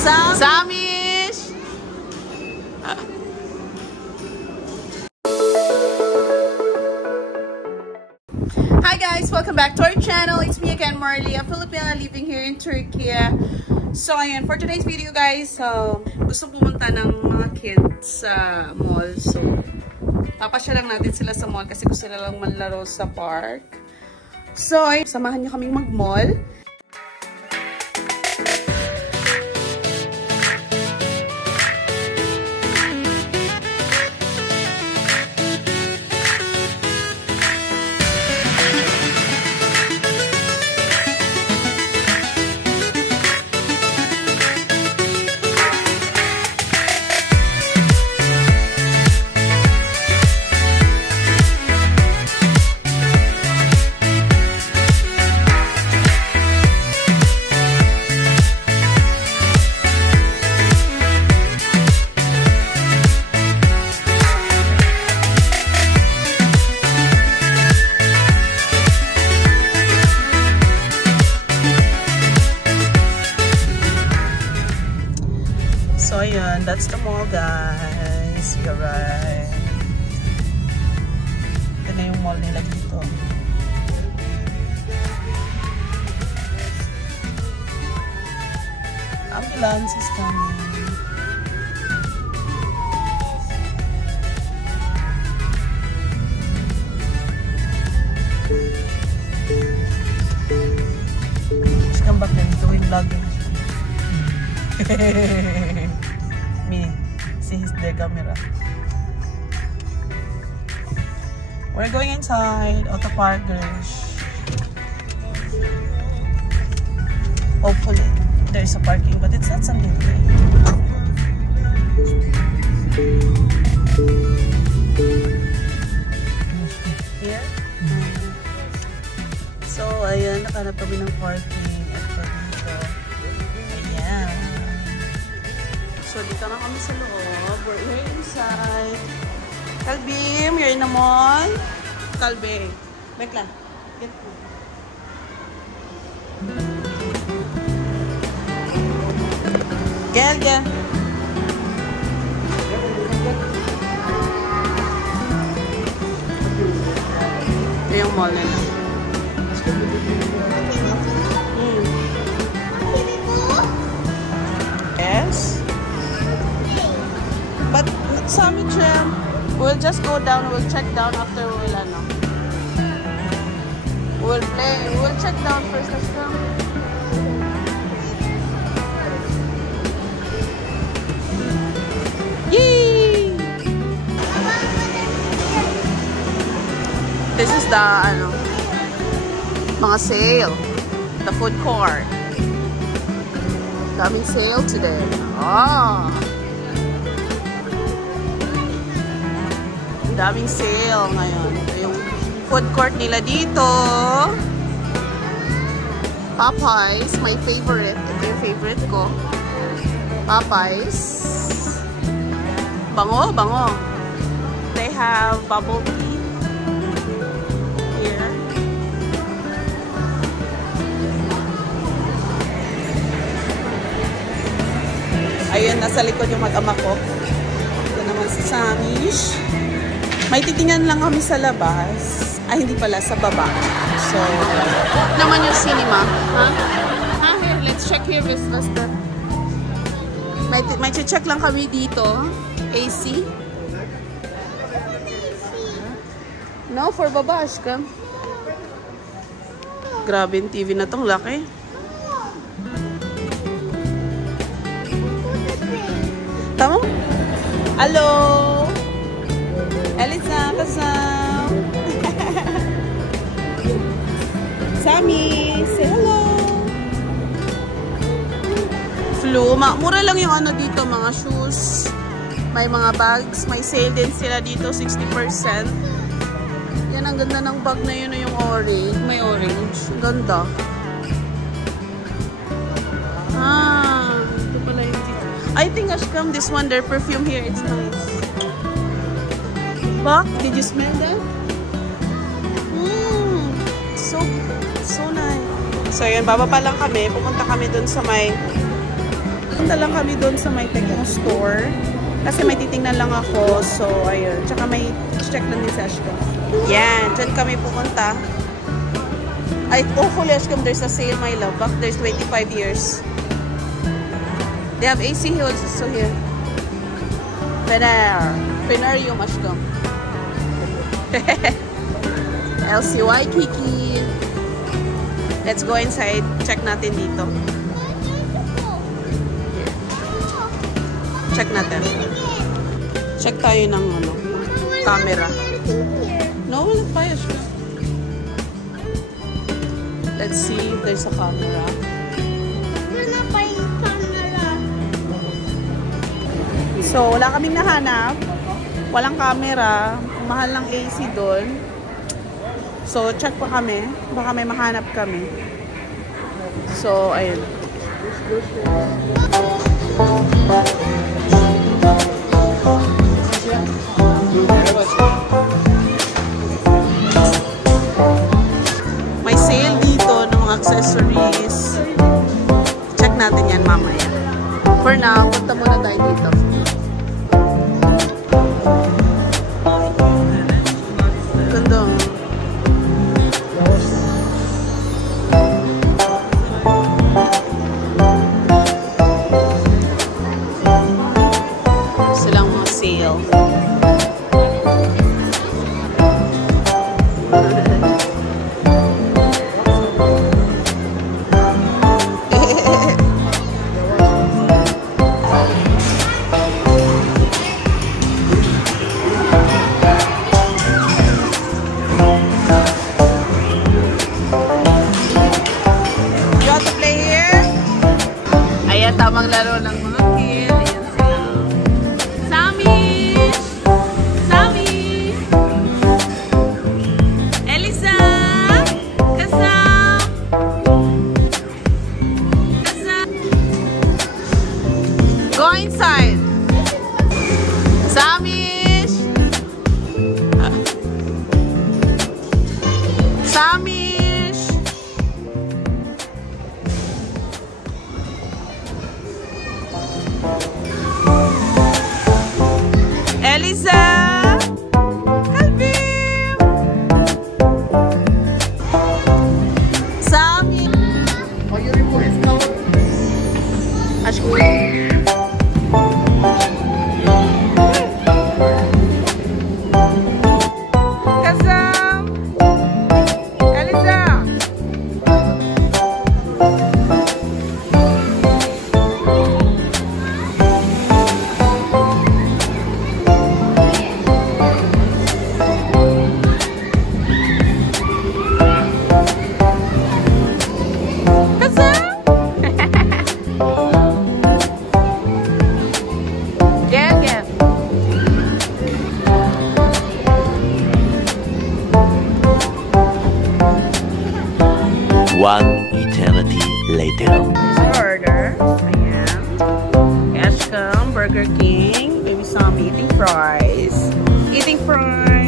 Samish! Hi guys! Welcome back to our channel. It's me again, Marley, a Filipina living here in Turkey. So ayun, for today's video guys, gusto pumunta ng mga kids sa mall. So papasya lang natin sila sa mall kasi gusto nila lang manlaro sa park. So ayun, samahan niyo kaming mag-mall. So ayan, that's the mall guys. We arrived. Ito na yung mall nila dito. Ambulance is coming. Let's come back and doing vlogging. Me, see the camera. We're going inside Auto Park, girls. Hopefully, there's a parking, but it's not Sunday today. Here? So, ayan, nakanap kami ng parking. Ito dito. Ayan. So, dito na kami sa loob. We're here inside. Kalbim, you're in the mall. Kalbe. Wait lang. Get po. Gel. Ito yung mall nila. Yes. But Sami Trim, we'll just go down. We'll check down after we'll play. We'll check down first. Let's go. Yay! This is the mga sale, the food court. Daming sale today. Daming sale ngayon. Ito yung food court nila dito. Popeyes, my favorite. Ito yung favorite ko. Popeyes. Bango. They have bubble tea here. Ayun, nasa likod yung mag-ama ko. Ito naman si Samish. May titingnan lang kami sa labas. Ay, hindi pala, sa baba. So, naman yung cinema. Here, let's check here, Miss Buster. May check lang kami dito. AC. No, for babash ka. Grabe yung TV na tong laki. Tama? Hello! Elisa, kasam! Sammy, say hello! Mura lang yung dito, mga shoes. May mga bags. May sale din sila dito, 60%. Yan, ang ganda ng bag na yun, yung orange. May orange. Ganda. Ito pala yung dito. I think Ashkam, this one, their perfume here, it's nice. Bak, did you smell that? So nice. So, yun, bababa lang kami. Pupunta kami dun sa may Punta lang kami doon sa may Tekong store. Kasi may titingnan lang ako. So, ayun. Tsaka may check lang ni Seshko. Yan. Diyan kami pupunta. Ay, hopefully, Ashcom, there's a sale, my love. Back there's 25 years. They have AC here also here. Penarium, Ashcom. LCY Kiki. Let's go inside. Check natin dito. Check natin. Check tayo ng camera. No, wala pa. Let's see if there's a camera. Wala pa yung camera. So, wala kaming nahanap. Walang camera. Mahal ng AC doon. So, check pa kami. Baka may mahanap kami. So, ayun. May sale dito ng mga accessories. Check natin yan mamaya. For now, punta muna tayo dito. Ganda. Silang mga sale. Tamang laro ng mga kid. Ayan sila. Sammy! Sammy! Elisa! Kasam! Kasam! Go inside! Samish! Samish! Elisa! Calvin! Sammy! Oh, you remove his coat? Ashkul. Kasam! Elisa! One eternity later. Order. Ayan. Ashcom, Burger King. Baby Sammy eating fries. Eating fries.